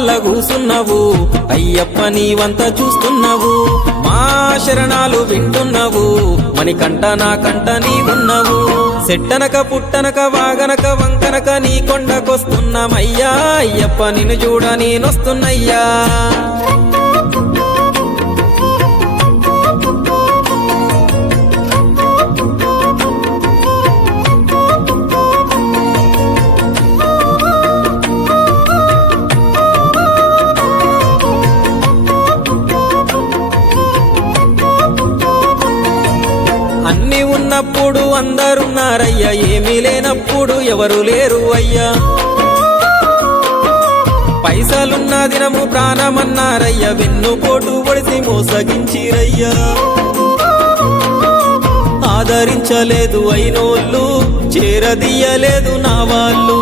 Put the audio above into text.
వల్ల కూసున్నావు అయ్యప్ప నీవంత చూస్తున్నావు మా శరణాలు వింటున్నావు మణికంఠ నా కంట నీవున్నావు సెట్టనక పుట్టనక వాగనక వంకనక నీ కొండకొస్తున్నామయ్యా అయ్యప్ప నిన్ను చూడ నేనొస్తున్నయ్యా అన్ని ఉన్నప్పుడు అందరున్నారయ్యా ఏమీ లేనప్పుడు ఎవరు లేరు అయ్యా పైసలున్న దినము ప్రాణమన్నారయ్యా వెన్నుపోటు పొడిసి మోసగించిరయ్యా ఆదరించలేదు అయినోళ్ళు చేరదీయలేదు నా వాళ్ళు